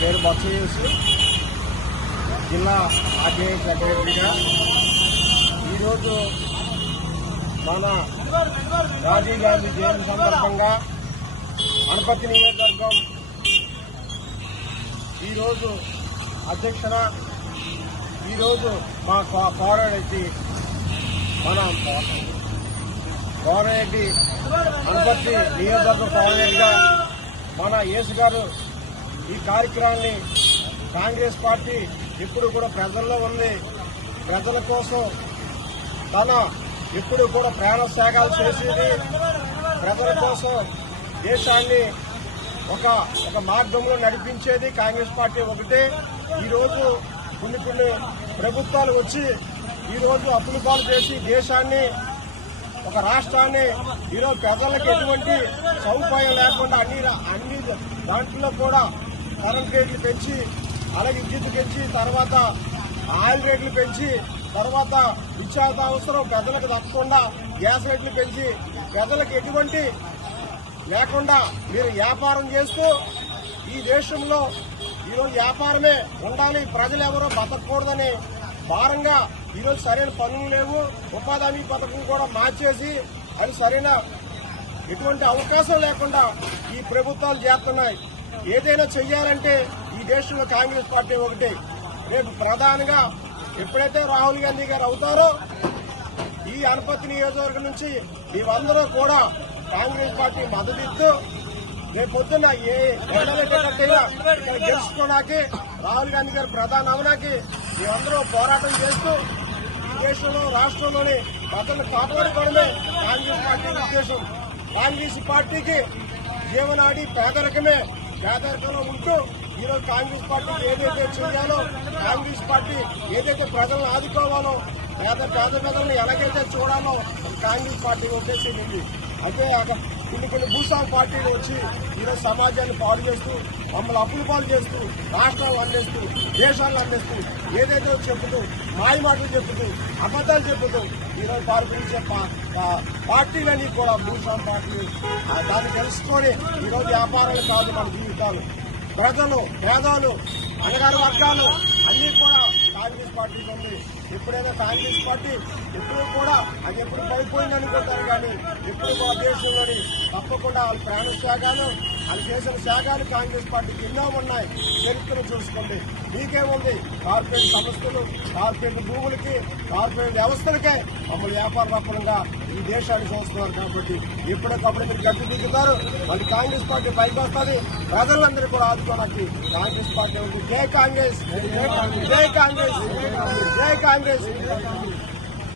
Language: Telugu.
పేరు బొత్స జిల్లా ఆర్టీఐ సెక్రటరీగా ఈరోజు మన రాజీవ్ గాంధీ జయంతి సందర్భంగా అనపర్తి నియోజకవర్గం ఈరోజు అధ్యక్షన ఈరోజు మా కోరారెడ్డి అనపర్తి నియోజకవర్గం కోరారెడ్డిగా మన యేసు గారు ఈ కార్యక్రమాన్ని కాంగ్రెస్ పార్టీ ఎప్పుడు కూడా ప్రజల్లో ఉంది. ప్రజల కోసం తన ఎప్పుడు కూడా ప్రాణ త్యాగాలు చేసేది. ప్రజల కోసం దేశాన్ని ఒక మార్గంలో నడిపించేది కాంగ్రెస్ పార్టీ ఒకటే. ఈరోజు కొన్ని ప్రభుత్వాలు వచ్చి ఈరోజు అప్పులు పాలు చేసి దేశాన్ని ఒక రాష్ట్రాన్ని ఈరోజు ప్రజలకు ఎటువంటి సౌకర్యం లేకుండా అన్ని దాంట్లో కూడా కరెంట్ రేట్లు పెంచి, అలాగే విద్యుత్ పెంచి, తర్వాత ఆయిల్ రేట్లు పెంచి, తర్వాత నిత్యావసర అవసరం ప్రజలకు తప్పకుండా గ్యాస్ రేట్లు పెంచి ప్రజలకు ఎటువంటి లేకుండా మీరు వ్యాపారం చేస్తూ ఈ దేశంలో ఈరోజు వ్యాపారమే ఉండాలి, ప్రజలు ఎవరో బతకూడదని భారంగా ఈరోజు సరైన పనులు లేవు. ఉపాధి హామీ పథకం కూడా మార్చేసి అది సరైన ఎటువంటి అవకాశం లేకుండా ఈ ప్రభుత్వాలు చేస్తున్నాయి. ఏదైనా చెయ్యాలంటే ఈ దేశంలో కాంగ్రెస్ పార్టీ ఒకటే. రేపు ప్రధానంగా ఎప్పుడైతే రాహుల్ గాంధీ గారు అవుతారో ఈ అనపర్తి నియోజకవర్గం నుంచి మేమందరూ కూడా కాంగ్రెస్ పార్టీ మద్దతు రేపు పొద్దున్న ఏ ఎమ్మెల్యేటైనా ఇక్కడ గెలుచుకోవడానికి రాహుల్ గాంధీ గారు ప్రధాని అవడానికి మేమందరూ పోరాటం చేస్తూ ఈ దేశంలో రాష్ట్రంలోని ప్రజలను కాపాడుకోవడమే కాంగ్రెస్ పార్టీ ఉద్దేశం. కాంగ్రెస్ పార్టీకి జీవనాడి పేదరికంలో ఉంటూ ఈరోజు కాంగ్రెస్ పార్టీ ఏదైతే చేయాలో, కాంగ్రెస్ పార్టీ ఏదైతే ప్రజలను ఆదుకోవాలో, పేద ప్రజలను ఎలాగైతే చూడాలో కాంగ్రెస్ పార్టీ ఉద్దేశం ఉంది. అయితే కొన్ని భూస్వామి పార్టీలు వచ్చి ఈరోజు సమాజాన్ని పాడు చేస్తూ, మమ్మల్ని అప్పులు పాలు చేస్తూ, రాష్ట్రాలు అందేస్తూ, దేశాలను అందేస్తూ, ఏదైతే చెబుతూ, మాయమాటలు చెబుతూ, అబద్దాలు చెబుతూ ఈరోజు పాల్గొనించే పార్టీలని కూడా భూస్వామి పార్టీలు దాన్ని తెలుసుకొని ఈరోజు వ్యాపారాలు కాదు మన జీవితాలు. ప్రజలు, పేదలు, అణగారు వర్గాలు అన్ని కూడా కాంగ్రెస్ పార్టీకి ఉంది. ఎప్పుడైనా కాంగ్రెస్ పార్టీ ఎప్పుడు కూడా అది ఎప్పుడు పడిపోయింది అనుకుంటారు, కానీ ఎప్పుడు కూడా దేశంలోని తప్పకుండా వాళ్ళ ప్రాణ త్యాగాలు, వాళ్ళు చేసిన త్యాగాలు కాంగ్రెస్ పార్టీకి ఎన్నో ఉన్నాయి. చరిత్రను చూసుకోండి. మీకేముంది? కార్పొరేట్ సంస్థలు, కార్పొరేట్ భూములకి, కార్పొరేట్ వ్యవస్థలకే మమ్మల్ని వ్యాపార రూపంగా ఈ దేశాన్ని చూస్తున్నారు. కాబట్టి ఎప్పటికప్పుడు మీరు గట్టి దిగుతారు. మళ్ళీ కాంగ్రెస్ పార్టీ పైకి వస్తుంది. ప్రజలందరూ కూడా ఆదుకోవడానికి కాంగ్రెస్ పార్టీ ఉంది. జై కాంగ్రెస్, జై కాంగ్రెస్, జై కాంగ్రెస్.